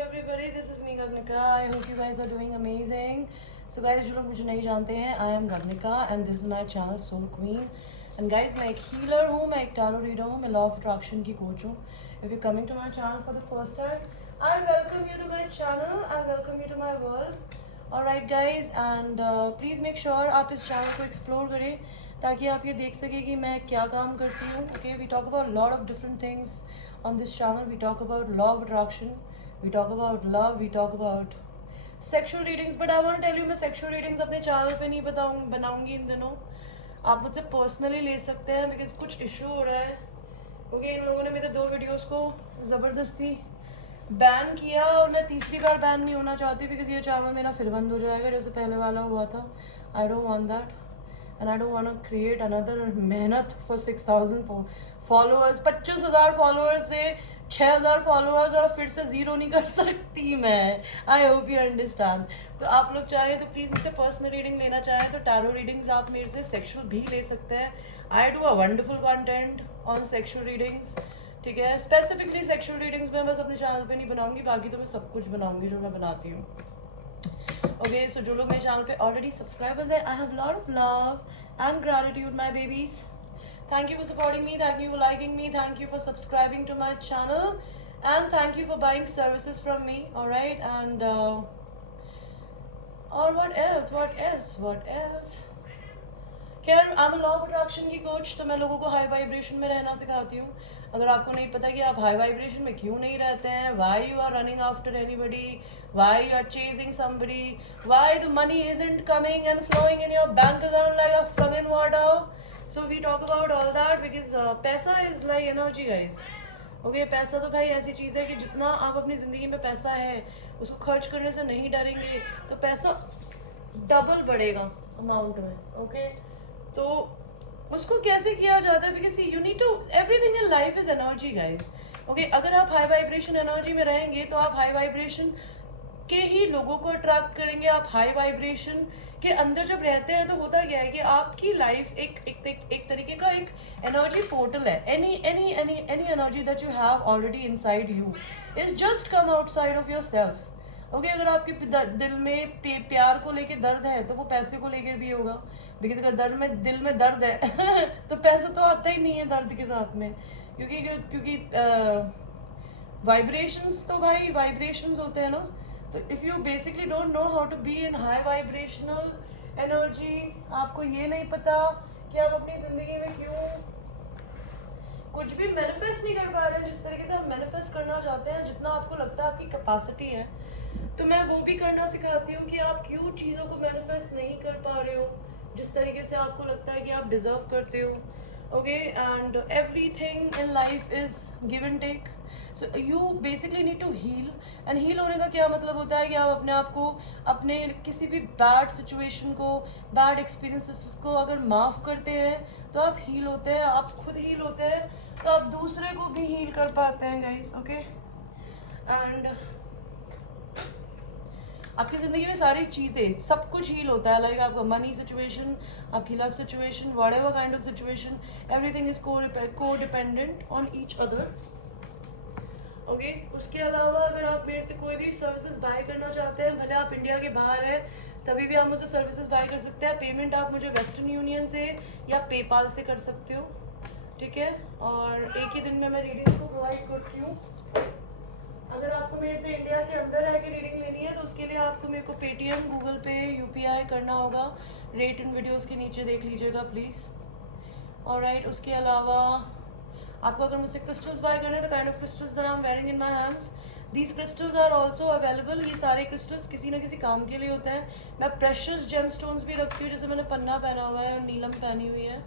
everybody, this is me Gagnika. I hope you guys are doing amazing. So guys, जो लोग मुझे नहीं जानते हैं, I am Gagnika and this is my channel Soul Queen. And guys, मैं एक healer हूँ, मैं एक tarot reader हूँ, मैं law of attraction की coach हूँ. If you're coming to my channel for the first time, I welcome you to my channel. I welcome you to my world. Alright guys, and please make sure आप इस channel को explore करें ताकि आप ये देख सकें कि मैं क्या काम करती हूँ. Okay, we talk about a lot of different things on this channel. We talk about law of attraction, we talk about love, we talk about sexual readings. But I want to tell you, मैं sexual readings अपने channel पे नहीं बनाऊंगी इन दिनों. आप मुझसे personally ले सकते हैं बिकॉज कुछ इशू हो रहा है. ओके, इन लोगों ने मेरे 2 वीडियोस को ज़बरदस्ती बैन किया और मैं तीसरी बार बैन नहीं होना चाहती बिकॉज ये चैनल मेरा फिर बंद हो जाएगा जैसे पहले वाला हुआ था. I don't want that and I don't want to create another मेहनत फॉर 6,000 फॉलोअर्स. 25,000 फॉलोअर्स से 6,000 फॉलोअर्स और फिर से ज़ीरो नहीं कर सकती मैं. I hope you understand. तो आप लोग चाहें तो प्लीज़ मुझसे पर्सनल रीडिंग लेना चाहें तो टैरो रीडिंग्स आप मेरे से सेक्शुअल भी ले सकते हैं. I do a wonderful content on sexual readings. ठीक है, स्पेसिफिकली सेक्शुअल रीडिंग्स मैं बस अपने चैनल पे नहीं बनाऊंगी, बाकी तो मैं सब कुछ बनाऊंगी जो मैं बनाती हूँ. ओके, सो जो लोग मेरे चैनल पे ऑलरेडी सब्सक्राइबर्स हैं, I have lot of love and gratitude my babies. Thank you for supporting me, thank you for liking me, thank you for subscribing to my channel, and thank you for buying services from me. All right, and or what else? खैर, I am law of attraction की coach, तो मैं लोगों को high vibration में रहना सिखाती हूँ. अगर आपको नहीं पता कि आप हाई वाइब्रेशन में क्यों नहीं रहते हैं, why you are running after anybody, why you are chasing somebody, why the money isn't coming and flowing in your bank account like a फ्लगिंग water. So we talk about all that because पैसा is like energy guys. Okay, पैसा तो भाई ऐसी चीज़ है कि जितना आप अपनी ज़िंदगी में पैसा है उसको खर्च करने से नहीं डरेंगे तो पैसा डबल बढ़ेगा अमाउंट में. ओके, तो उसको कैसे किया जाता है because you need to everything in life is energy guys. Okay, अगर आप हाई वाइब्रेशन एनर्जी में रहेंगे तो आप हाई वाइब्रेशन के ही लोगों को अट्रैक्ट करेंगे. आप हाई वाइब्रेशन के अंदर जब रहते हैं तो होता क्या है कि आपकी लाइफ एक तरीके का एक एनर्जी पोर्टल है. Any energy that you have already inside you is just come outside of your self. Okay, अगर आपके दिल में प्यार को लेके दर्द है तो वो पैसे को लेकर भी होगा बिकॉज अगर दिल में दर्द है तो पैसा तो आता ही नहीं है दर्द के साथ में. क्योंकि वाइब्रेशंस तो भाई वाइब्रेशंस होते हैं ना. तो if you basically don't know how to be in high vibrational energy, आपको ये नहीं पता कि आप अपनी ज़िंदगी में क्यों कुछ भी मैनिफेस्ट नहीं कर पा रहे हैं जिस तरीके से आप मैनिफेस्ट करना चाहते हैं, जितना आपको लगता है आपकी कैपेसिटी है, तो मैं वो भी करना सिखाती हूँ कि आप क्यों चीज़ों को मैनिफेस्ट नहीं कर पा रहे हो जिस तरीके से आपको लगता है कि आप डिज़र्व करते हो. Okay, and everything in life is give and take. So you basically need to heal. And heal होने का क्या मतलब होता है कि आप अपने आप को अपने किसी भी बैड सिचुएशन को, बैड एक्सपीरियंसेस को अगर माफ़ करते हैं तो आप हील होते हैं. आप खुद हील होते हैं तो आप दूसरे को भी हील कर पाते हैं गाइस. ओके, एंड आपकी ज़िंदगी में सारी चीज़ें सब कुछ हील होता है. लाइक आपका मनी सिचुएशन, आपकी love situation, whatever kind of situation, everything is को dependent on each other. Okay, उसके अलावा अगर आप मेरे से कोई भी सर्विसेज बाय करना चाहते हैं, भले आप इंडिया के बाहर हैं तभी भी आप मुझसे सर्विसेज बाय कर सकते हैं. पेमेंट आप मुझे वेस्टर्न यूनियन से या पेपाल से कर सकते हो. ठीक है, और एक ही दिन में मैं रीडिंग्स को प्रोवाइड करती हूँ. अगर आपको मेरे से इंडिया के अंदर रह के रीडिंग लेनी है तो उसके लिए आपको मेरे को पेटीएम, गूगल पे, यूपीआई करना होगा. रेट इन वीडियोस के नीचे देख लीजिएगा प्लीज़. ऑलराइट, उसके अलावा आपको अगर मुझसे क्रिस्टल्स बाय करने हैं तो kind of crystals that I am wearing in my hands, these crystals are also available. ये सारे क्रिस्टल्स किसी ना किसी काम के लिए होते हैं. मैं प्रेशियस जेम स्टोन्स भी रखती हूँ, जैसे मैंने पन्ना पहना हुआ है और नीलम पहनी हुई है.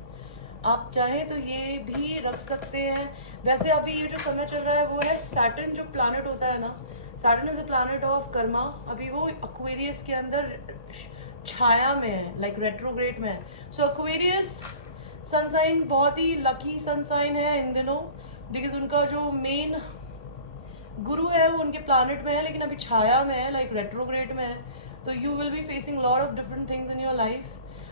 आप चाहें तो ये भी रख सकते हैं. वैसे अभी ये जो समय चल रहा है वो है सैटर्न जो प्लैनेट होता है ना, Saturn is a planet of Karma. अभी वो एक्वेरियस के अंदर छाया में है, लाइक रेट्रोग्रेड में है. सो एक्वेरियस सनसाइन बहुत ही लकी सनसाइन है इन दिनों बिकॉज उनका जो मेन गुरु है वो उनके प्लैनेट में है लेकिन अभी छाया में है, लाइक रेट्रोग्रेड में है. तो you will be facing lot of different things in your life.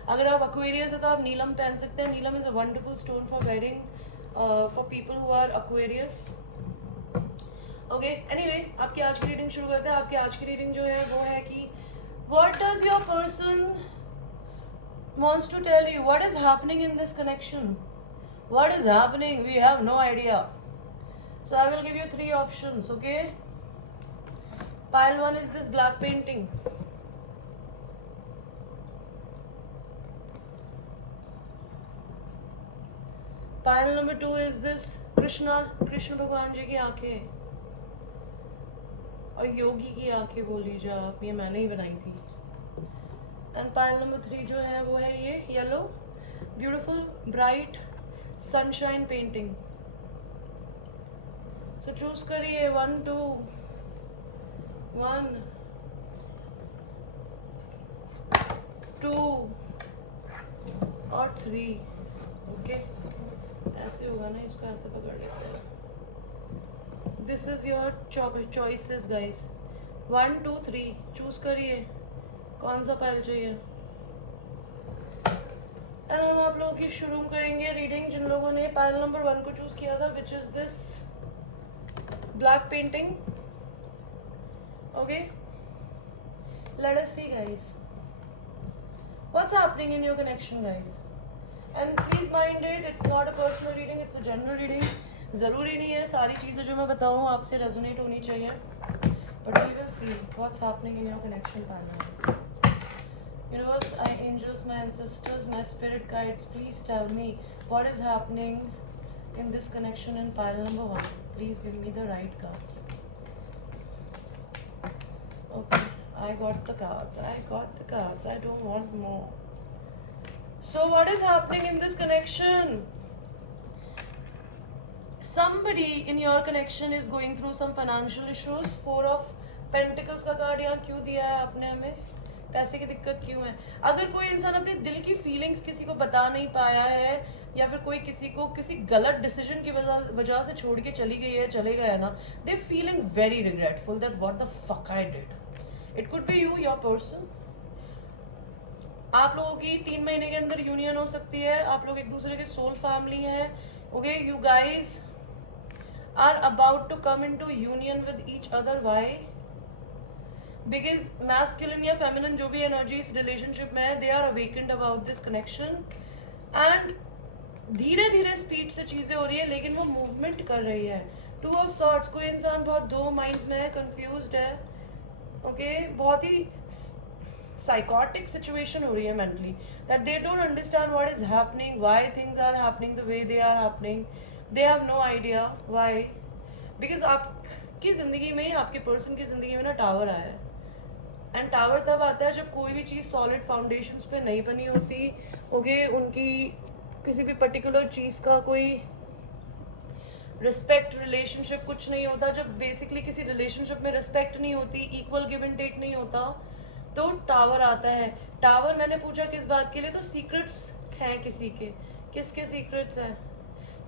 अगर आप एक्वेरियस है तो आप नीलम पहन सकते हैं. Neelam is a wonderful stone for wearing for people who are Aquarius. Okay anyway आपकी आज की रीडिंग शुरू करते हैं। आपकी आज की रीडिंग जो है वो है कि what does your person wants to tell you, what is happening in this connection, what is happening, we have no idea. So I will give you 3 options. Okay, pile 1 is this black painting, pile number 2 is this Krishna भगवान जी की आंखें और योगी की आंखें बोल लीजिए आप, ये मैंने ही बनाई थी। एंड पाइल नंबर 3 जो है वो है ये yellow beautiful bright sunshine painting. So choose करिए 1 2 1 2 और 3। ओके ऐसे होगा ना, इसको ऐसे पकड़ लेते हैं। This is your choices guys, 1 2 3 choose करिए कौन सा पाइल चाहिए। एंड हम आप लोगों की शुरू करेंगे रीडिंग जिन लोगों ने पाइल नंबर 1 को चूज किया था, which is this black painting. Okay let us see guys what's happening in your connection guys. And please mind it, it's not a personal reading, it's a general reading. ज़रूरी नहीं है सारी चीज़ें जो मैं बताऊँ आपसे रेजोनेट होनी चाहिए, but we will see what's happening in your connection partner. Universe, angels, my ancestors, my spirit guides, please tell me what is happening in this connection in pile number 1. Please give me the right cards. Okay, I got the cards. I got the cards. I don't want more. So what is happening in this connection? Somebody in your connection is going through some financial issues. 4 of Pentacles का card यहाँ क्यों दिया है आपने हमें? पैसे की दिक्कत क्यों है? अगर कोई इंसान अपने दिल की फीलिंग्स किसी को बता नहीं पाया है या फिर कोई किसी को किसी गलत डिसीजन की वजह से छोड़ के चली गई है, चले गए ना, they feeling very regretful that what the fuck I did. It could be you, your person. आप लोगों की 3 महीने के अंदर यूनियन हो सकती है, आप लोग एक दूसरे के सोल फैमिली हैं। Okay, you guys are about to come into union with each other. Why? Because masculine या फेमिनिन जो भी एनर्जी इस रिलेशनशिप में है, they are awakened about this connection and धीरे धीरे स्पीड से चीजें हो रही है, लेकिन वो मूवमेंट कर रही है। 2 ऑफ सॉर्ट्स, कोई इंसान बहुत 2 माइंड्स में है, कंफ्यूज्ड है। ओके, बहुत ही साइकोटिक सिचुएशन हो रही है mentally, that they don't understand what is happening, why things are happening the way they are happening, they have no idea why. Because आपकी जिंदगी में, आपके पर्सन की जिंदगी में ना टावर आया है, एंड टावर तब आता है जब कोई भी चीज़ सॉलिड फाउंडेशंस पे नहीं बनी होती। ओके, उनकी किसी भी पर्टिकुलर चीज़ का कोई रिस्पेक्ट रिलेशनशिप कुछ नहीं होता। जब बेसिकली किसी रिलेशनशिप में रिस्पेक्ट नहीं होती, इक्वल गिव एंड टेक नहीं होता, तो टावर आता है। टावर मैंने पूछा किस बात के लिए, तो सीक्रेट्स हैं किसी के। किसके सीक्रेट्स हैं?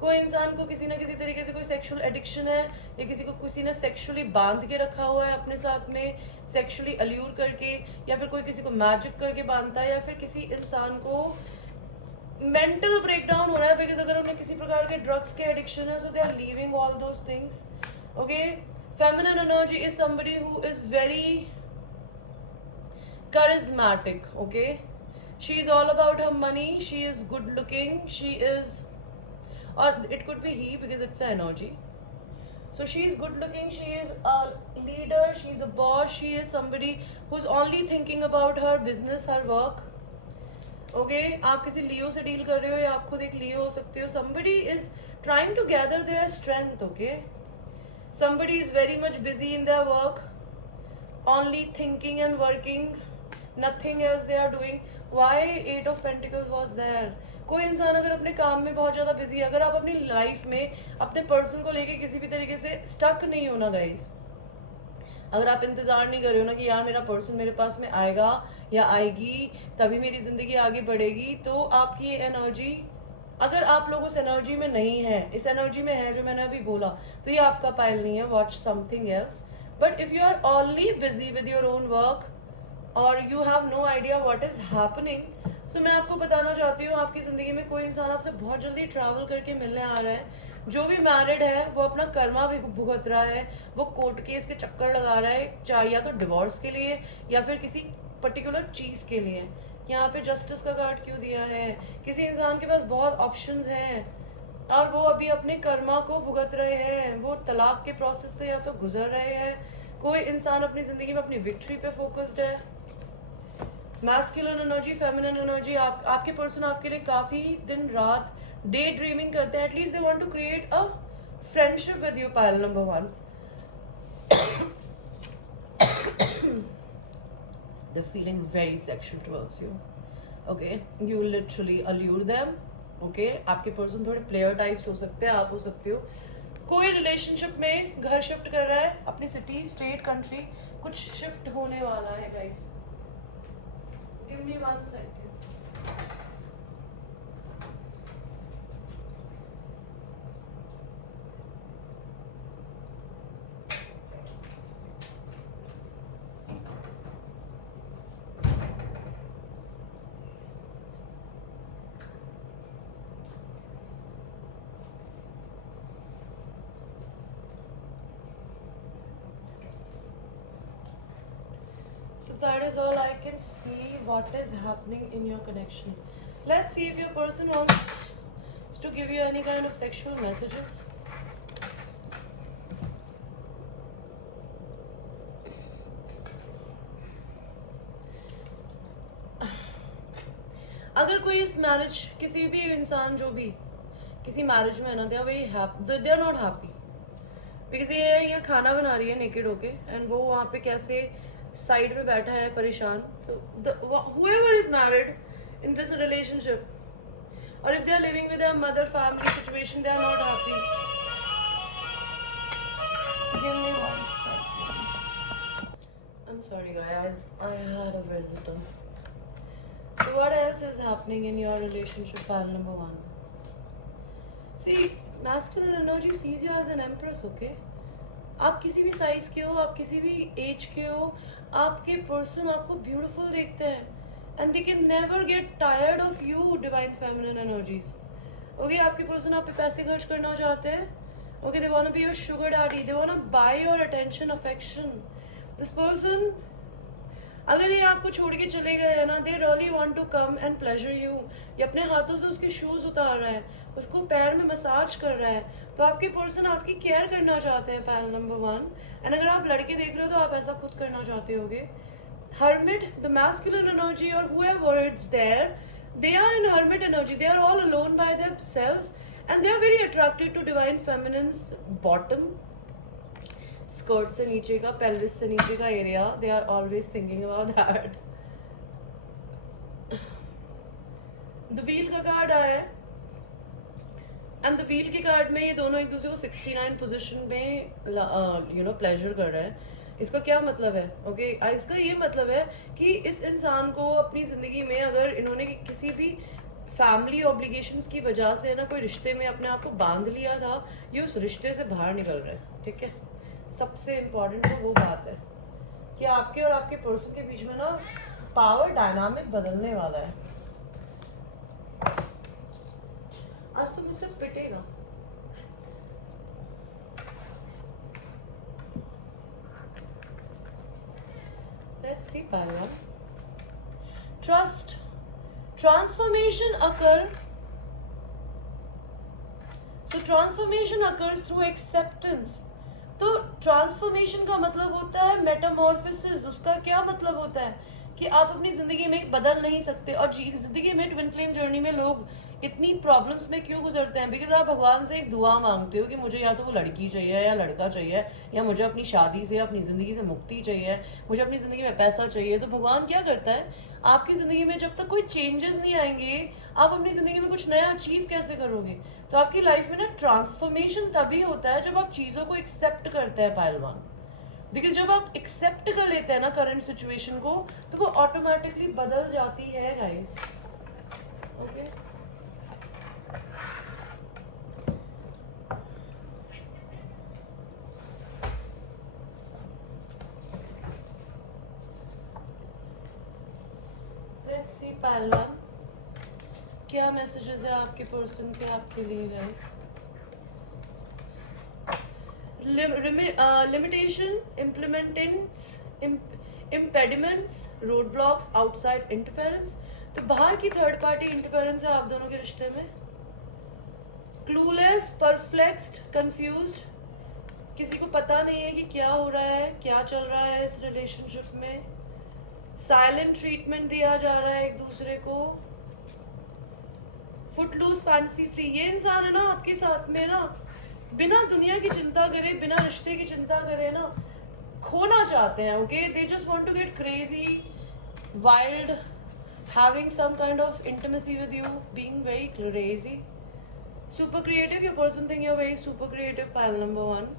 कोई इंसान को किसी ना किसी तरीके से कोई सेक्सुअल एडिक्शन है, या किसी को किसी ने सेक्सुअली बांध के रखा हुआ है अपने साथ में, सेक्सुअली अल्यूर करके, या फिर कोई किसी को मैजिक करके बांधता है, या फिर किसी इंसान को मेंटल ब्रेकडाउन हो रहा है बिकॉज अगर उन्हें किसी प्रकार के ड्रग्स के एडिक्शन है, so they are leaving all those things. Okay, feminine energy is somebody who is very charismatic. Okay, she is all about her money, she is good looking, she is, or it could be he because it's an energy. So she is good looking, she is a leader, she is a boss, she is somebody who's only thinking about her business, her work. Okay, आप किसी लियो से deal कर रहे हो या आप खुद एक लियो हो सकते हो। somebody is trying to gather their strength. Okay, somebody is very much busy in their work, only thinking and working, nothing else they are doing. Why 8 of Pentacles was there? कोई इंसान अगर अपने काम में बहुत ज़्यादा बिजी है, अगर आप अपनी लाइफ में अपने पर्सन को लेके किसी भी तरीके से स्टक नहीं होना गाइस, अगर आप इंतज़ार नहीं कर रहे हो ना कि यार मेरा पर्सन मेरे पास में आएगा या आएगी तभी मेरी ज़िंदगी आगे बढ़ेगी, तो आपकी ये एनर्जी, अगर आप लोग उस एनर्जी में नहीं है, इस एनर्जी में है जो मैंने अभी बोला, तो ये आपका पाइल नहीं है। Watch something else. But if you are only busy with your own work और you have no idea what is happening, so मैं आपको बताना चाहती हूँ आपकी ज़िंदगी में कोई इंसान आपसे बहुत जल्दी ट्रैवल करके मिलने आ रहा है। जो भी मैरिड है वो अपना कर्मा भी भुगत रहा है, वो कोर्ट केस के चक्कर लगा रहा है, चाहे या तो डिवोर्स के लिए या फिर किसी पर्टिकुलर चीज़ के लिए। यहाँ पे जस्टिस का कार्ड क्यों दिया है? किसी इंसान के पास बहुत ऑप्शंस हैं और वो अभी अपने कर्मा को भुगत रहे हैं, वो तलाक के प्रोसेस से या तो गुजर रहे हैं, कोई इंसान अपनी ज़िंदगी में अपनी विक्ट्री पे फोकस्ड है। मैस्कुलिन एनर्जी, फेमिनिन एनर्जी, आपके पर्सन आपके लिए काफ़ी दिन रात डे ड्रीमिंग करते हैं, at least they want to create a friendship with you, pile number 1। They're feeling very sexual towards you. Okay, you literally allure them. Okay, आपके पर्सन थोड़े प्लेयर टाइप्स हो सकते हैं, आप हो सकते हो। कोई रिलेशनशिप में घर शिफ्ट कर रहा है, अपनी सिटी, स्टेट, कंट्री, कुछ शिफ्ट होने वाला है guys. Give me 1 second. So that is all I can see what is happening in your connection. Let's see if your person wants to give you any kind of sexual messages. अगर कोई इस marriage, किसी भी इंसान जो भी किसी marriage में है ना, they are not happy because ये यहाँ खाना बना रही है नेकेड होके एंड वो वहाँ पे कैसे साइड में बैठा है परेशान। तो whoever is married in this relationship or if they are living with their mother family situation, they are not happy. Give me 1 second. I'm sorry guys, I had a visitor. So what else is happening in your relationship, pile number 1? See, masculine energy sees you as an empress, okay? आप किसी भी size के हो, आप किसी भी as के हो, आपके पर्सन आपको ब्यूटीफुल देखते हैं and they can never get tired of you, divine feminine energies. Okay, आपके पर्सन आप पे पैसे खर्च करना चाहते हैं। Okay, they want to be your sugar daddy, they want to buy your attention, affection. This person, अगर ये आपको छोड़ के चले गए हैं ना, they really want to come and pleasure you. ये अपने हाथों से उसके शूज उतार रहा है, उसको पैर में मसाज कर रहा है। तो आपके पर्सन आपकी केयर करना चाहते हैं, पैनल नंबर 1। एंड अगर आप लड़के देख रहे हो तो आप ऐसा खुद करना चाहते होगे। hermit, the masculine energy or whoever it's there, they are in hermit energy, they are all alone by themselves and they are very attracted to divine feminine's bottom, skirt से नीचे का, पेल्विस से नीचे का area, they are always thinking about that. The wheel का card आया है and the wheel के कार्ड में ये दोनों एक दूसरे को 69 पोजीशन में प्लेजर कर रहे हैं। इसका क्या मतलब है? ओके, इसका ये मतलब है कि इस इंसान को अपनी ज़िंदगी में अगर इन्होंने किसी भी फैमिली ऑब्लिगेशंस की वजह से ना कोई रिश्ते में अपने आप को बांध लिया था, ये उस रिश्ते से बाहर निकल रहे हैं। ठीक है, सबसे इम्पॉर्टेंट तो वो बात है कि आपके और आपके पर्सन के बीच में ना पावर डायनामिक बदलने वाला है। आज तो मुझसे पिटेगा। Let's see, Parva. Trust, transformation occur. So transformation occurs through acceptance. तो ट्रांसफॉर्मेशन का मतलब होता है मेटामॉर्फोसिस। उसका क्या मतलब होता है कि आप अपनी ज़िंदगी में बदल नहीं सकते। और ज़िंदगी में ट्विन फ्लेम जर्नी में लोग इतनी प्रॉब्लम्स में क्यों गुजरते हैं? बिकॉज आप भगवान से एक दुआ मांगते हो कि मुझे या तो वो लड़की चाहिए या लड़का चाहिए, या मुझे अपनी शादी से, अपनी ज़िंदगी से मुक्ति चाहिए, मुझे अपनी ज़िंदगी में पैसा चाहिए। तो भगवान क्या करता है, आपकी ज़िंदगी में जब तक कोई चेंजेस नहीं आएंगे, आप अपनी ज़िंदगी में कुछ नया अचीव कैसे करोगे? तो आपकी लाइफ में ना ट्रांसफॉर्मेशन तभी होता है जब आप चीज़ों को एक्सेप्ट करते हैं, पहलवान। बिकॉज जब आप एक्सेप्ट कर लेते हैं ना करंट सिचुएशन को, तो वो ऑटोमेटिकली बदल जाती है गाइस। ओके, लेट्स सी पहलवान, क्या मैसेजेस है आपके पर्सन के आपके लिए guys? Limitation, impediments, roadblocks, outside interference. तो बाहर की थर्ड पार्टी इंटरफेरेंस है आप दोनों के रिश्ते में. क्लूलेस, परफ्लेक्स्ड, कंफ्यूज्ड, किसी को पता नहीं है कि क्या हो रहा है, क्या चल रहा है इस रिलेशनशिप में. साइलेंट ट्रीटमेंट दिया जा रहा है एक दूसरे को. Footloose, fantasy free. ये इंसान है ना आपके साथ में ना बिना दुनिया की चिंता करे, बिना रिश्ते की चिंता करे ना खोना चाहते हैं. Okay, they just want to get crazy, wild, having some kind of intimacy with you, being very crazy. Super creative, your person think you're very super creative. Pile number 1.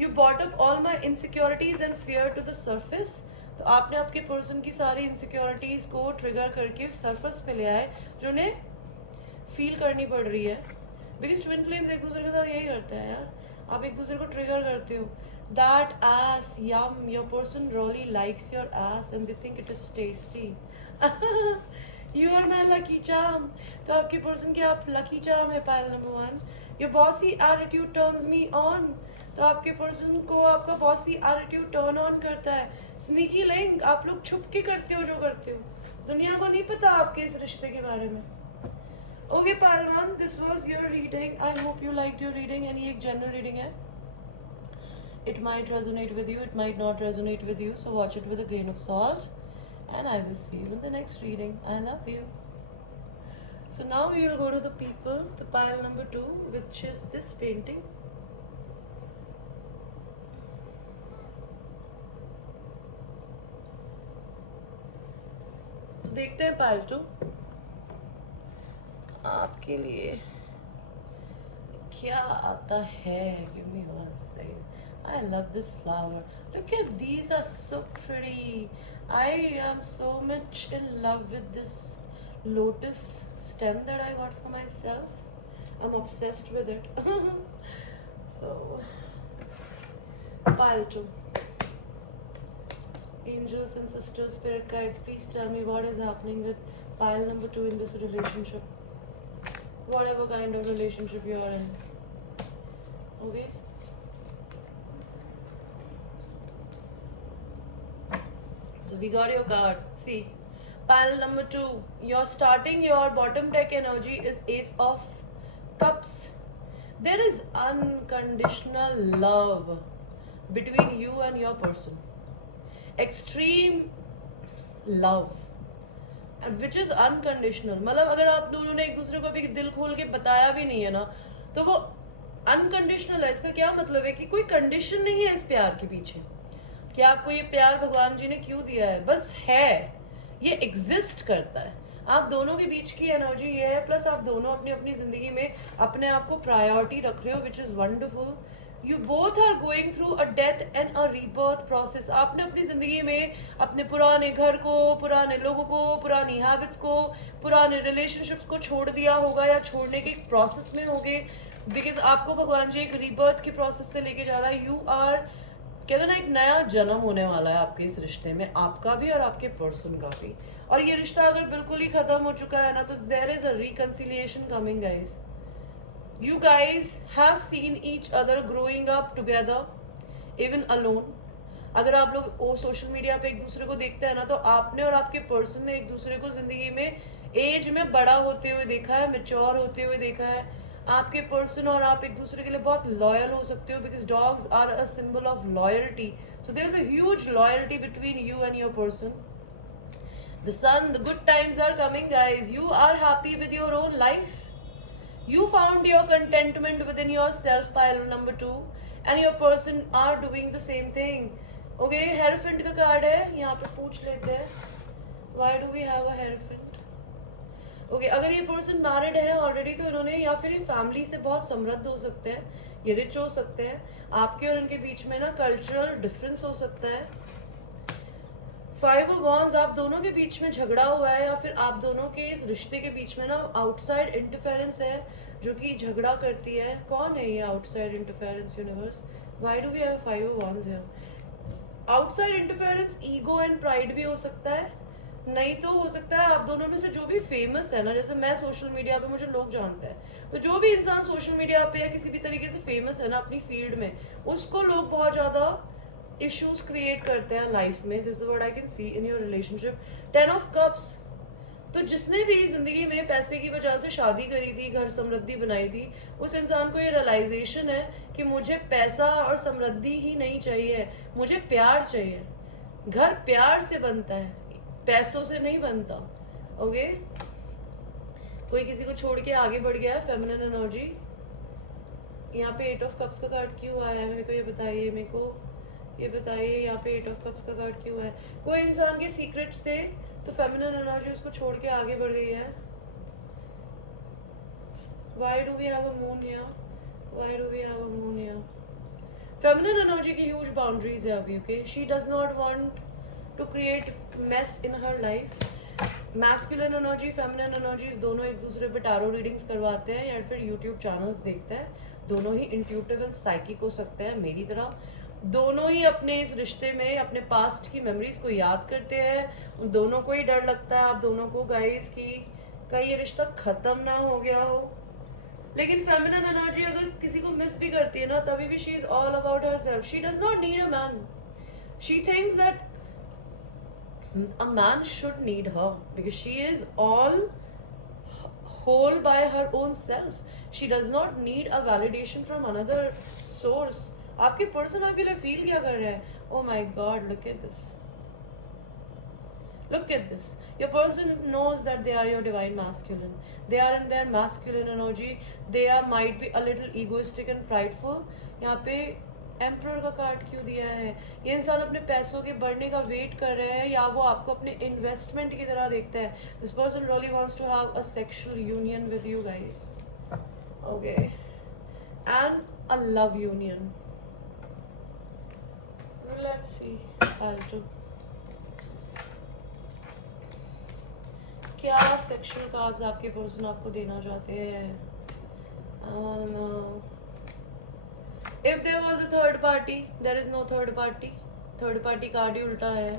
You brought up all my insecurities and fear to the surface. तो आपने आपके person की सारी insecurities को trigger करके surface पे ले आए जो उन्हें फील करनी पड़ रही है. बिकॉज ट्विन फ्लेम्स एक दूसरे के साथ यही करते हैं यार, आप एक दूसरे को ट्रिगर करते हो. That ass, yum, your person really likes your ass and they think it is tasty. You are my lucky charm. तो आपके पर्सन के आप लकी चार्म है. Pile number 1. Your bossy attitude turns me on. तो आपके person को आपका bossy attitude turn on करता है. स्नीकी लिंक, आप लोग छुप के करते हो जो करते हो, दुनिया को नहीं पता आपके इस रिश्ते के बारे में. Okay pile 1, this was your reading. I hope you liked your reading. And ये एक जनरल रीडिंग है. It might resonate with you, it might not resonate with you, so watch it with a grain of salt. And I will see you in the next reading. I love you. So now we will go to the people, the pile number 2, which is this painting. तो देखते हैं pile 2 आपके लिए क्या आता है. Give me one second. I love this flower. Look at these, are so pretty. I am so much in love with this lotus stem that I got for myself. I'm obsessed with it. So, pile 2. Angels and sisters, spirit guides, please tell me what is happening with pile number 2 in this relationship. Whatever kind of relationship you are in. Okay? So we got your card. See, pile number 2. You're starting your bottom deck energy is Ace of Cups. There is unconditional love between you and your person. Extreme love, which is unconditional. मतलब अगर आप दोनों ने एक दूसरे को अभी दिल खोल के बताया भी नहीं है ना तो वो अनकंडीशनल है. इसका क्या मतलब है कि कोई कंडीशन नहीं है इस प्यार के पीछे कि आपको ये प्यार भगवान जी ने क्यों दिया है. बस है, ये एग्जिस्ट करता है. आप दोनों के बीच की एनर्जी ये है. प्लस आप दोनों अपनी अपनी जिंदगी में अपने आप को प्रायोरिटी रख रहे हो, which is wonderful. You both are going through a death and a rebirth process. आपने अपनी जिंदगी में अपने पुराने घर को, पुराने लोगों को, पुरानी हैबिट्स को, पुराने रिलेशनशिप्स को छोड़ दिया होगा या छोड़ने के प्रोसेस में होगे. बिकॉज आपको भगवान जी एक रीबर्थ के प्रोसेस से लेके जा रहा है. यू आर, कहते ना, एक नया जन्म होने वाला है आपके इस रिश्ते में, आपका भी और आपके पर्सन का भी. और ये रिश्ता अगर बिल्कुल ही खत्म हो चुका है ना तो there is a reconciliation coming guys. You guys have seen each other growing up together even alone. अगर आप लोग सोशल मीडिया पे एक दूसरे को देखते हैं ना तो आपने और आपके पर्सन ने एक दूसरे को जिंदगी में एज में बड़ा होते हुए देखा है, मेच्योर होते हुए देखा है. आपके पर्सन और आप एक दूसरे के लिए बहुत लॉयल हो सकते हो because dogs are a symbol of loyalty. So there is a huge loyalty between you and your person. The sun, the good times are coming guys. You are happy with your own life. You found your contentment within yourself, pile number 2, and your person are doing the same thing. Okay, Hierophant का card है, यहाँ पे पूछ लेते हैं. Why do we have a Hierophant? Okay, अगर ये person married है ऑलरेडी तो इन्होंने, या फिर ये फैमिली से बहुत समृद्ध हो सकते हैं, ये रिच हो सकते हैं. आपके और इनके बीच में ना कल्चरल डिफरेंस हो सकता है. 5 of Wands, आप दोनों के बीच में झगड़ा हुआ है या फिर आप दोनों के इस रिश्ते के बीच में ना आउटसाइड इंटरफेरेंस है जो कि झगड़ा करती है. कौन है ये outside interference universe? Why do we have 5 of Wands here? Outside interference ego and pride भी हो सकता है. नहीं तो हो सकता है आप दोनों में से जो भी फेमस है ना, जैसे मैं सोशल मीडिया पे मुझे लोग जानते हैं, तो जो भी इंसान सोशल मीडिया पे या किसी भी तरीके से फेमस है ना अपनी फील्ड में, उसको लोग बहुत ज़्यादा इश्यूज क्रिएट करते हैं लाइफ में. This is what I can C in your relationship. 10 of cups. तो जिसने भी जिंदगी में पैसे की वजह से शादी करी थी, घर समृद्धि बनाई थी, उस इंसान को ये रियलाइजेशन है कि मुझे पैसा और समृद्धि ही नहीं चाहिए, मुझे प्यार चाहिए. घर प्यार से बनता है, पैसों से नहीं बनता. ओके. कोई किसी को छोड़ के आगे बढ़ गया है. Feminine energy. यहाँ पे 8 ऑफ कप्स का कार्ड क्यों आया है, मेरे को ये बताइए. मेरे को ये बताइए यहाँ पे 8 ऑफ कप्स का कार्ड क्यों है. कोई इंसान के सीक्रेट्स थे तो फेमिनिन एनर्जी उसको छोड़ के आगे बढ़ गई है. Why do we have a moon here? Why do we have a moon here? Feminine energy की ह्यूज बाउंड्रीज है अभी. Okay. She does not want to create mess in her life. Masculine energy, feminine energy दोनों एक दूसरे पे tarot readings करवाते हैं या फिर यूट्यूब चैनल्स देखते हैं. दोनों ही इंट्यूटिव एंड साइकिक हो सकते हैं मेरी तरह. दोनों ही अपने इस रिश्ते में अपने पास्ट की मेमोरीज को याद करते हैं. दोनों को ही डर लगता है आप दोनों को गाइस कि कहीं ये रिश्ता खत्म ना हो गया हो. लेकिन फेमिनिन एनर्जी अगर किसी को मिस भी करती है ना, तभी भी she is all about herself. She does not need a man. She thinks that a man should need her because she is all whole by her own self. She does not need a validation from another source. आपके person आपके लिए feel क्या कर रहे हैं? Oh my God, look at this. Look at this. Your person knows that they are your divine masculine. They are in their masculine energy. They are might be a little egoistic and prideful. यहाँ पे emperor का card क्यों दिया है? ये इंसान अपने पैसों के बढ़ने का वेट कर रहे हैं या वो आपको अपने इन्वेस्टमेंट की तरह देखता है. This person really wants to have a sexual union with you guys. Okay. And a love union. Let's see. फालतू क्या सेक्सुअल कार्ड्स आपके पर्सन आपको देना चाहते हैं? If there was a third party, there is no third party. Third party card ही उल्टा है.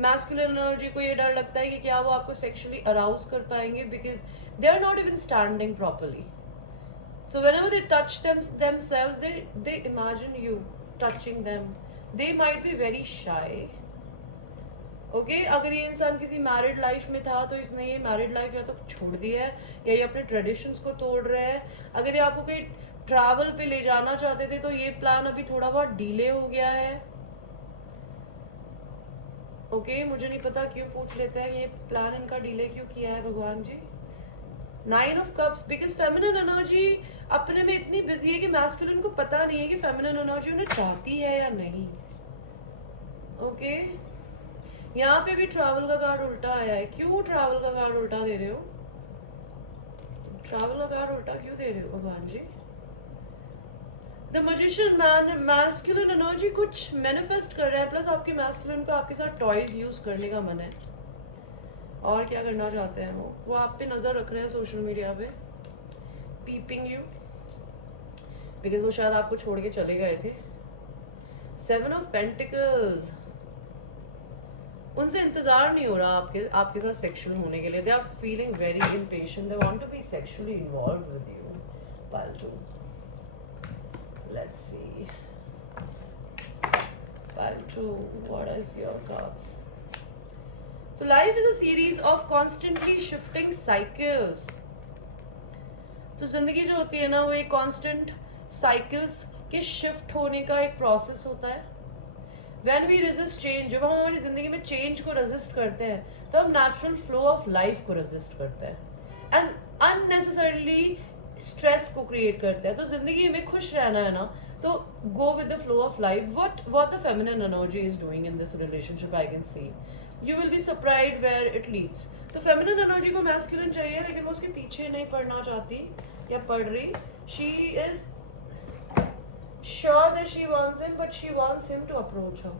मैस्कुलिन एनर्जी को ये डर लगता है कि क्या वो आपको सेक्सुअली अराउज कर पाएंगे because they are not even standing properly. So whenever they touch themselves, they imagine you touching them. They might be very shy. Okay. अगर ये इंसान किसी मैरिड लाइफ में था तो इसने ये मैरिड लाइफ या तो छोड़ दिया है या ये अपने ट्रेडिशंस को तोड़ रहा है. अगर ये आपको कहीं ट्रैवल पे ले जाना चाहते थे तो ये प्लान अभी थोड़ा बहुत डिले हो गया है. ओके. मुझे नहीं पता क्यों पूछ लेते हैं ये प्लान इनका डिले क्यों किया है भगवान जी. 9 of cups. Because feminine energy अपने में इतनी बिजी है कि मैस्कुलिन को पता नहीं है कि फेमिनिन एनर्जी उन्हें चाहती है या नहीं. ओके. यहाँ पे भी ट्रैवल का कार्ड उल्टा आया है. क्यों ट्रैवल का कार्ड उल्टा दे रहे हो? ट्रैवल का कार्ड उल्टा क्यों दे रहे हो भगवान जी? The magician man. Masculine energy कुछ मैनिफेस्ट कर रहा है, प्लस आपके मैस्कुलिन को आपके साथ टॉयज यूज करने का मन है. और क्या करना चाहते हैं वो आप पे नजर रख रहे हैं सोशल मीडिया पे. पीपिंग यू बिकॉज वो शायद आपको छोड़ के चले गए थे. 7 ऑफ पेंटिकल्स. उनसे इंतजार नहीं हो रहा आपके साथ सेक्सुअल होने के लिए. They are feeling very impatient. They want to be sexually involved with you. पाल्टू. Let's see. Paltru, what is your cards? So life is a series of constantly shifting cycles. तो जिंदगी जो होती है ना वो एक कांस्टेंट साइकिल्स के शिफ्ट होने का एक प्रोसेस होता है. When we resist change, जब हम हमारी जिंदगी में चेंज को रेजिस्ट करते हैं तो हम नेचुरल फ्लो ऑफ लाइफ को रेजिस्ट करते हैं एंड अननेसेसरीली स्ट्रेस को क्रिएट करते हैं. तो जिंदगी में खुश रहना है ना तो go with the flow of life. What the feminine energy is doing in this relationship I can see. You will be surprised where it leads. तो फेमिनिन एनर्जी को मैस्कुलिन चाहिए लेकिन वो उसके पीछे नहीं पड़ना चाहती या पड़ रही. She is sure that she wants him but she wants him to approach her.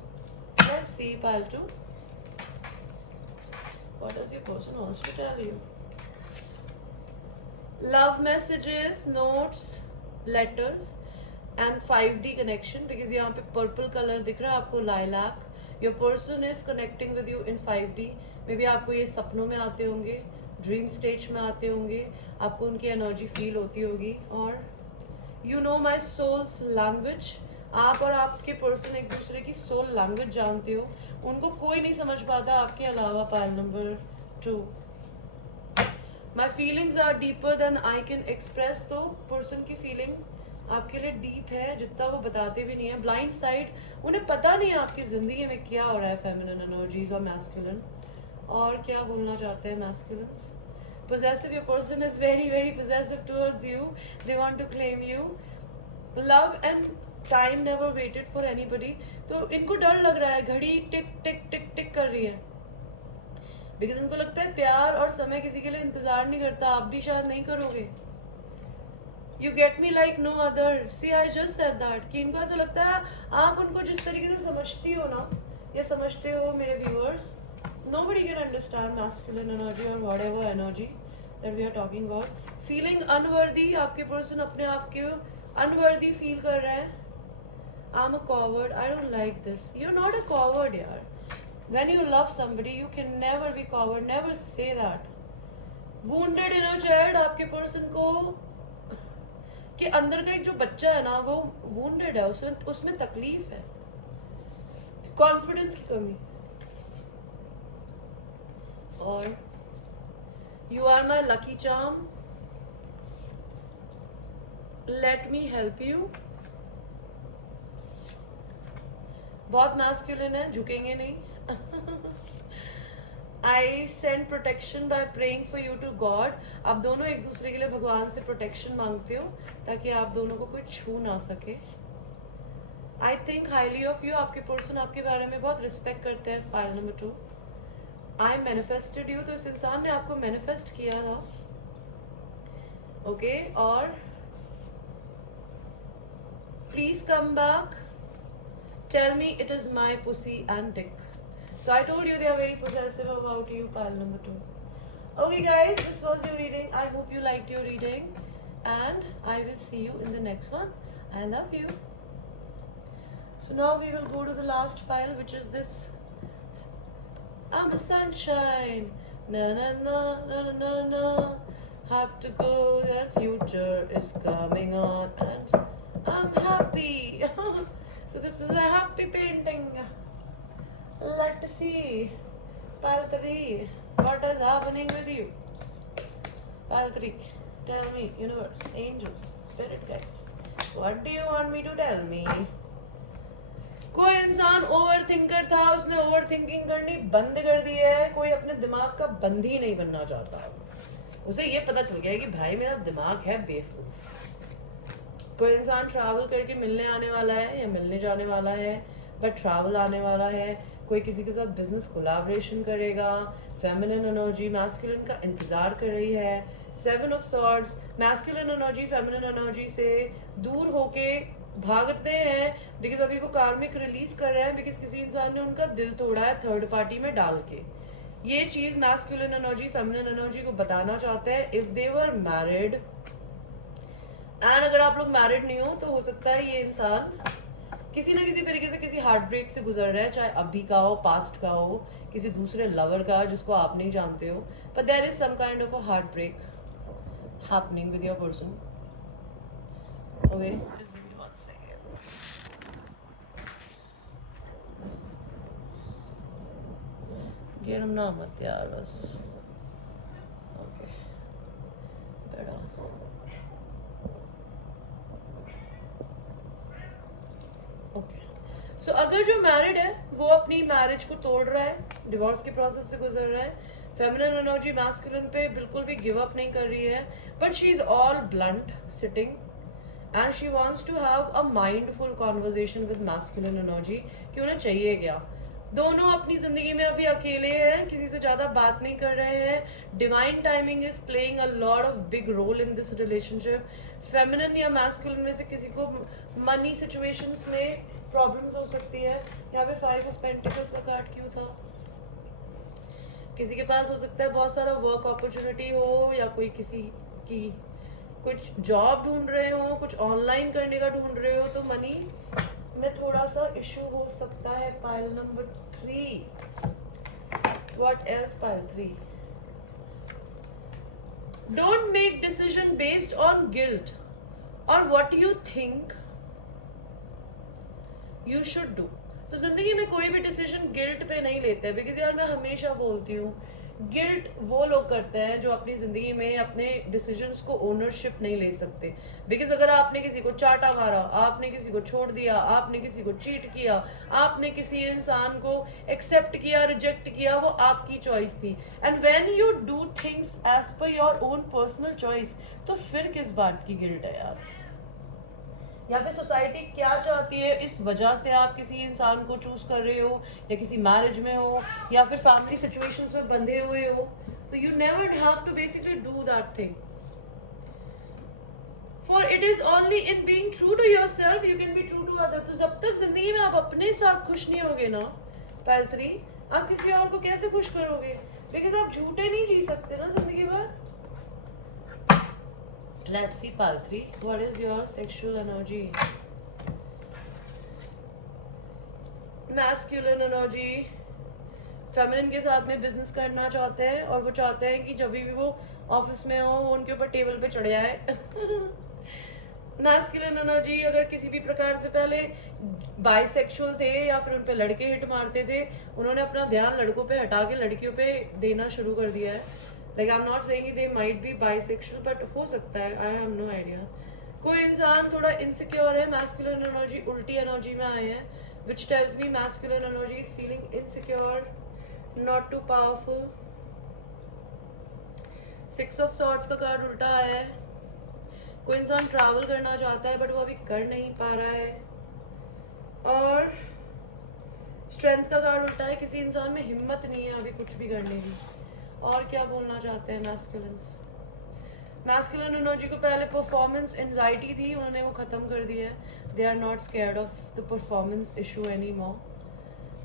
Let's see, Paltu. What does your person wants to tell you? Love messages, notes, letters and 5D connection. because यहाँ पे purple colour दिख रहा है आपको. Lilac your person is connecting with you in 5D। May be आपको ये सपनों में आते होंगे, ड्रीम स्टेज में आते होंगे, आपको उनकी एनर्जी फील होती होगी। और you know my souls language, आप और आपके पर्सन एक दूसरे की सोल लैंग्वेज जानते हो, उनको कोई नहीं समझ पाता आपके अलावा। Pile number 2, my feelings are deeper than I can express. तो पर्सन की फीलिंग आपके लिए डीप है, जितना वो बताते भी नहीं है। ब्लाइंड साइड, उन्हें पता नहीं है आपकी ज़िंदगी में क्या हो रहा है, फेमिनिन एनर्जीज और मैस्कुलिन। और क्या बोलना चाहते हैं masculines? possessive, your person is very very possessive towards you, they want to claim you. Love and time never waited for anybody। तो इनको डर लग रहा है, घड़ी टिक टिक टिक टिक कर रही है, बिकॉज इनको लगता है प्यार और समय किसी के लिए इंतजार नहीं करता। आप भी शायद नहीं करोगे। You get me like no other, see I just said that, कि इनको ऐसा लगता है आप उनको जिस तरीके से समझती हो ना, या समझते हो मेरे viewers, nobody can understand masculine energy or whatever energy that we are talking about। feeling unworthy, आपके पर्सन अपने आप के unworthy फील कर रहे हैं। I'm a coward, I don't like this। You're not a coward यार। When you love somebody, you can never be coward, never say that। wounded inner child, आपके person को के अंदर का एक जो बच्चा है ना, वो wounded है, उसमें तकलीफ है, कॉन्फिडेंस की कमी। और you are my lucky charm, let me help you. बहुत मैस्कुलिन है, झुकेंगे नहीं। I send protection by praying for you to God. आप दोनों एक दूसरे के लिए भगवान से प्रोटेक्शन मांगते हो ताकि आप दोनों को कोई छू ना सके। I think highly of you, आपके पर्सन आपके बारे में बहुत रिस्पेक्ट करते हैं। File number 2, I manifested you, तो इस इंसान ने आपको मैनिफेस्ट किया था। ओके, और please come back, tell me it is my pussy and dick. So I told you they are very possessive about you, pile number 2. Okay guys, this was your reading. I hope you liked your reading and I will see you in the next one. I love you. So now we will go to the last pile, which is this. I'm a sunshine. Na na na na na na na. Have to go, the future is coming on and I'm happy. So this is a happy painting. Let's see. Pile 3, what is happening with you? Pile 3, tell me, universe, angels, spirit guides, what do you want me to tell me? कोई इंसान over thinker था, उसने over thinking करनी बंद कर दी है। कोई अपने दिमाग का बंदी नहीं बनना चाहता। उसे ये पता चल गया है कि भाई मेरा दिमाग है बेवकूफ। कोई इंसान ट्रैवल करके मिलने आने वाला है या मिलने जाने वाला है, बट ट्रैवल आने वाला है। कोई किसी के साथ बिजनेस कोलैबोरेशन करेगा। फेमिनिन एनर्जी मैस्कुलिन का इंतजार कर रही है। 7 of swords, masculine energy feminine energy से दूर होके भागते हैं, बिकॉज अभी वो कार्मिक रिलीज कर रहे हैं, बिकॉज किसी इंसान ने उनका दिल तोड़ा है थर्ड पार्टी में डाल के। ये चीज मैस्कुलिन एनर्जी फेमिनिन एनर्जी को बताना चाहते हैं। If they were married and अगर आप लोग मैरिड नहीं हो, तो हो सकता है ये इंसान किसी ना किसी तरीके से किसी हार्ट ब्रेक से गुजर रहा है, चाहे अभी का हो, पास्ट का हो, किसी दूसरे लवर का जिसको आप नहीं जानते हो, but there is some kind of a heartbreak happening with your person. Okay, just give me 1 second. गिरना मत यार बस। Okay, बेटा। Okay. So, अगर जो मैरिड है वो अपनी मैरिज को तोड़ रहा है, डिवोर्स के प्रोसेस से गुजर रहा है, फेमिनिन एनर्जी मैस्कुलिन पे बिल्कुल भी गिव अप नहीं कर रही है, but she is all blunt sitting and she wants to have a mindful conversation with masculine energy कि उन्हें चाहिए क्या। दोनों अपनी जिंदगी में अभी अकेले हैं, किसी से ज्यादा बात नहीं कर रहे हैं। Divine timing is playing a lot of big role in this relationship. Feminine या मैस्कुलिन में से किसी को मनी सिचुएशंस में प्रॉब्लम्स हो सकती है। यहाँ पे 5 ऑफ पेंटिकल्स का कार्ड क्यों था? किसी के पास हो सकता है बहुत सारा वर्क अपॉर्चुनिटी हो, या कोई किसी की कुछ जॉब ढूंढ रहे हो, कुछ ऑनलाइन करने का ढूंढ रहे हो, तो में थोड़ा सा इशू हो सकता है। Pile number 3, what else? Pile 3, don't make decision based on guilt और what you think you should do. तो जिंदगी में कोई भी डिसीजन गिल्ट पे नहीं लेते हैं, बिकॉज यार मैं हमेशा बोलती हूँ गिल्ट वो लोग करते हैं जो अपनी जिंदगी में अपने डिसीजंस को ओनरशिप नहीं ले सकते। बिकॉज अगर आपने किसी को चाटा मारा, आपने किसी को छोड़ दिया, आपने किसी को चीट किया, आपने किसी इंसान को एक्सेप्ट किया, रिजेक्ट किया, वो आपकी चॉइस थी। And when you do things as per your own personal choice, तो फिर किस बात की गिल्ट है यार? या फिर सोसाइटी क्या चाहती है इस वजह से आप किसी इंसान को चूज कर रहे हो, या किसी मैरिज में हो, या फिर फैमिली सिचुएशंस में बंधे हुए हो। So you never have to basically do that thing. For it is only in being true to yourself you can be true to others. तो जब तक जिंदगी में आप अपने साथ खुश नहीं होगे ना पहल 3, आप किसी और को कैसे खुश करोगे? बिकॉज आप झूठे नहीं जी सकते ना जिंदगी भर। Let's see, pal 3. What is your sexual energy? Masculine energy. Feminine के साथ में बिजनेस करना चाहते हैं और वो चाहते हैं कि जब भी वो ऑफिस में हो वो उनके ऊपर टेबल पे चढ़ जाए। मैस्कुलिन एनर्जी अगर किसी भी प्रकार से पहले बाइसेक्सुअल थे या फिर उन पे लड़के हिट मारते थे, उन्होंने अपना ध्यान लड़कों पे हटा के लड़कियों पे देना शुरू कर दिया है। Like I am not saying they might be bisexual, but हो सकता है, आई हैव नो आइडिया। कोई इंसान थोड़ा इनसिक्योर है, मैस्कुलिन एनर्जी उल्टी एनर्जी में आए हैं, which tells me masculine energy is feeling insecure, not too powerful. 6 of swords का कार्ड उल्टा आया है। कोई इंसान ट्रैवल करना चाहता है बट वो अभी कर नहीं पा रहा है। और स्ट्रेंथ का कार्ड उल्टा है, किसी इंसान में हिम्मत नहीं है अभी कुछ भी करने की। और क्या बोलना चाहते हैं मैस्कुलिन्स? मैस्कुलिन एनर्जी को पहले परफॉर्मेंस एंजाइटी थी, उन्होंने वो खत्म कर दिया है। They are not scared of the performance issue any more.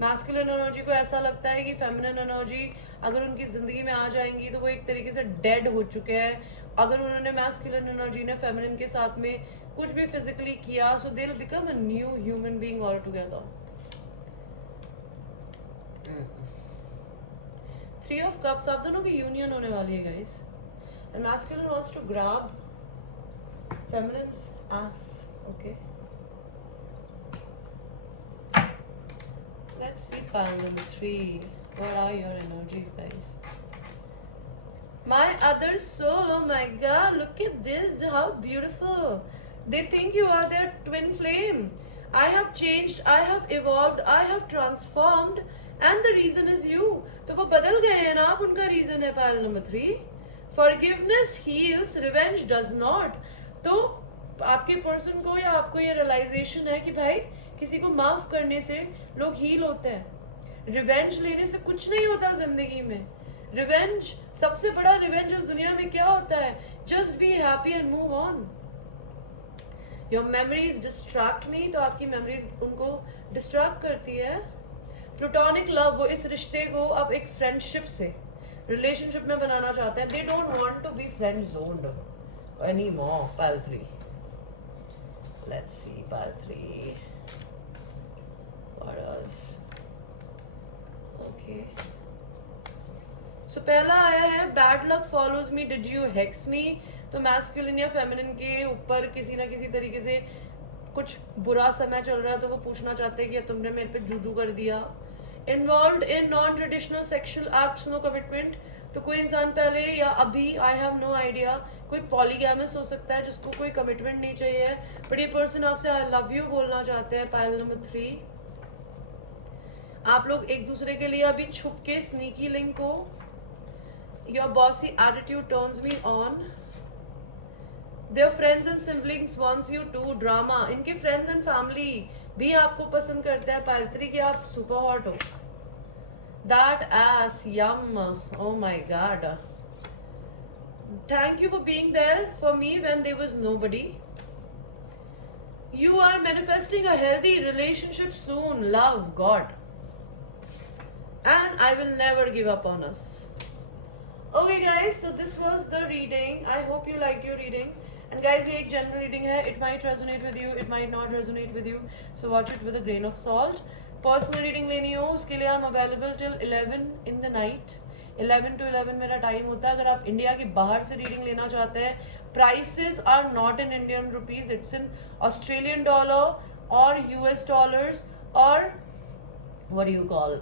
Masculine energy को ऐसा लगता है कि फेमिनिन एनर्जी अगर उनकी जिंदगी में आ जाएंगी तो वो एक तरीके से डेड हो चुके हैं। अगर उन्होंने मैस्कुलिन एनर्जी ने फेमिनिन के साथ में कुछ भी फिजिकली किया, so they will become a new human being all together. 3 of cups, आप दोनों की यूनियन होने वाली है guys. And masculine wants to grab feminine's ass. Okay. Let's see pile number 3. What are your energies, guys? My other soul. Oh my God! Look at this. How beautiful. They think you are their twin flame. I have changed. I have evolved. I have transformed. And the reason is you. तो वो बदल गए हैं ना, आप उनका reason है pile number 3. Forgiveness heals, revenge does not. तो आपके पर्सन को या आपको ये रियलाइजेशन है कि भाई किसी को माफ करने से लोग हील होते हैं, रिवेंज लेने से कुछ नहीं होता जिंदगी में। रिवेंज, सबसे बड़ा रिवेंज इस दुनिया में क्या होता है? Just be happy and move on. Your memories distract मी, तो आपकी मेमोरीज उनको डिस्ट्रैक्ट करती है। प्लूटोनिक लव, वो इस रिश्ते को अब एक फ्रेंडशिप से रिलेशनशिप में बनाना चाहते हैं। They don't want to be friend zoned any more. Pile 3, let's see pile 3 what else. Okay, so पहला आया है bad luck follows me, did you hex me. तो मैस्कुलिन या फेमिनिन के ऊपर किसी ना किसी तरीके से कुछ बुरा समय चल रहा है, तो वो पूछना चाहते हैं कि तुमने मेरे पे जूजू कर दिया। Involve in non traditional sexual acts, no commitment. तो कोई इंसान पहले या अभी, आई हैव नो आइडिया, कोई पॉलीगैमस हो सकता है जिसको कोई कमिटमेंट नहीं चाहिए, बट ये पर्सन आपसे आई लव यू बोलना चाहते हैं। पाइल नंबर 3, आप लोग एक दूसरे के लिए अभी छुप के स्नीकी लिंक हो। Your bossy attitude turns me on. Their friends and siblings wants you to drama. इनके फ्रेंड्स एंड फैमिली भी आपको पसंद करते हैं पाइल 3 कि आप सुपर हॉट हो। That ass, yum. Oh my God. Thank you for being there for me when there was nobody. You are manifesting a healthy relationship soon. Love, God. And I will never give up on us. Okay guys, so this was the reading. I hope you liked your reading. And guys ये एक general reading है, it might resonate with you, it might not resonate with you, so watch it with a grain of salt. Personal reading लेनी हो उसके लिए I am available till 11 in the night. 11 to 11 मेरा time होता है. अगर आप इंडिया के बाहर से रीडिंग लेना चाहते हैं, prices are not in Indian rupees, it's in Australian dollar और यूएस डॉलर्स और what do you call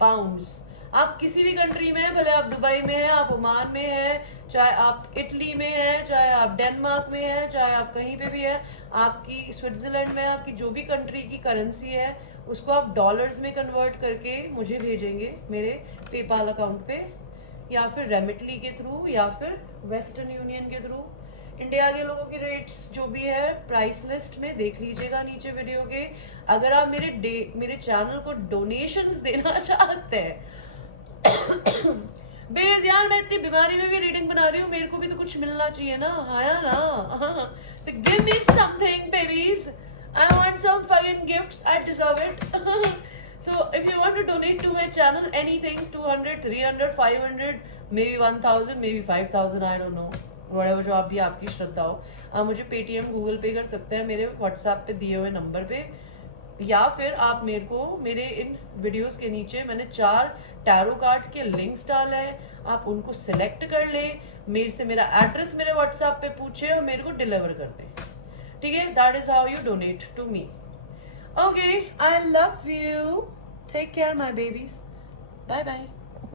pounds. आप किसी भी कंट्री में हैं, भले आप दुबई में हैं, आप ओमान में हैं, चाहे आप इटली में हैं, चाहे आप डेनमार्क में हैं, चाहे आप कहीं पे भी हैं, आपकी स्विट्जरलैंड में आपकी जो भी कंट्री की करेंसी है उसको आप डॉलर्स में कन्वर्ट करके मुझे भेजेंगे मेरे पेपाल अकाउंट पे, या फिर रेमिटली के थ्रू, या फिर वेस्टर्न यूनियन के थ्रू. इंडिया के लोगों के रेट्स जो भी है प्राइस लिस्ट में देख लीजिएगा नीचे वीडियो के. अगर आप मेरे चैनल को डोनेशंस देना चाहते हैं बेज यार, मैं इतनी बीमारी में भी रीडिंग बना रही हूँ, मेरे को भी तो कुछ मिलना चाहिए ना. हाँ ना, तो give me something babies, I want some fucking gifts, I deserve it. So if you want to donate to my channel anything, 200, 300, 500, maybe 1000, maybe 5000, I don't know, whatever, जो आप भी आपकी श्रद्धा हो. आप मुझे पेटीएम गूगल पे कर सकते हैं मेरे व्हाट्सएप पे दिए हुए नंबर पे, या फिर आप मेरे को मेरे इन वीडियोस के नीचे मैंने 4 टैरो कार्ड के लिंक्स डाला है, आप उनको सिलेक्ट कर ले, मेरे से मेरा एड्रेस मेरे व्हाट्सएप पे पूछे और मेरे को डिलीवर कर दें. ठीक है, that is how you donate to me. Okay, I love you. Take care, my babies. Bye bye.